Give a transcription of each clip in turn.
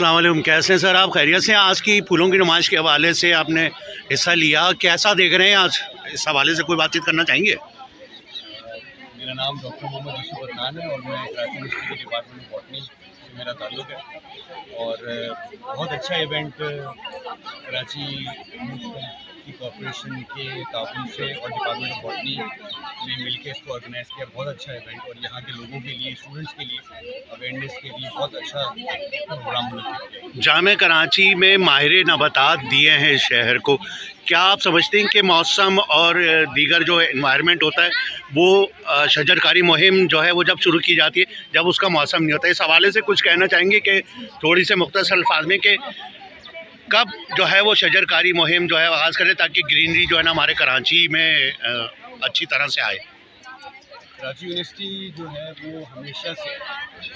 अस्सलाम वालेकुम। कैसे हैं सर आप? खैरियत से? आज की फूलों की नुमाइश के हवाले से आपने हिस्सा लिया, कैसा देख रहे हैं आज? इस हवाले से कोई बातचीत करना चाहेंगे? मेरा नाम डॉक्टर मोहम्मद यूसुफ अदनान है और मैं कराची यूनिवर्सिटी के डिपार्टमेंट ऑफ बॉटनी से मेरा ताल्लुक़ है। और बहुत अच्छा इवेंट कराची म्यूनसिपल कॉरपोरेशन के ताउन से और डिपार्टमेंट ऑफ बॉटनी ने मिलकर इसको ऑर्गेनाइज़ किया। बहुत अच्छा इवेंट और यहाँ के लोगों के लिए, स्टूडेंट्स के लिए, अवेयरनेस के लिए बहुत अच्छा प्रोग्राम मुनक्किद किया। जामे कराची में माहिर नबातात दिए हैं शहर को। क्या आप समझते हैं कि मौसम और दीगर जो एनवायरनमेंट होता है वो शजरकारी मुहिम जो है वो जब शुरू की जाती है जब उसका मौसम नहीं होता? इस हवाले से कुछ कहना चाहेंगे कि थोड़ी से मुख्तसर अल्फाज में कि कब जो है वो शजरकारी मुहिम जो है आगाज़ करें ताकि ग्रीनरी जो है ना हमारे कराची में अच्छी तरह से आए? कराची यूनिवर्सिटी जो है वो हमेशा से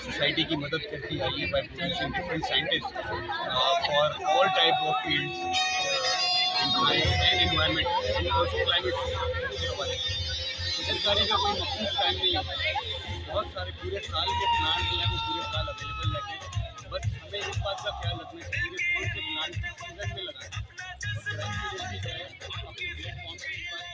सोसाइटी की मदद करती आई है by producing different scientist for all type of fields and environment and also climate के हवाले से। शजरकारी का कोई मखसूस टाइम नहीं होता है, बहुत सारे पूरे साल के प्लान जो है वो पूरे साल अवेलेबल रहते हैं। बस हमें इस बात का ख्याल रखना चाहिए कि कौन से प्लान किस सीजन में लगाएं। और कराची यूनिवर्सिटी जो है अपने प्लेटफॉर्म के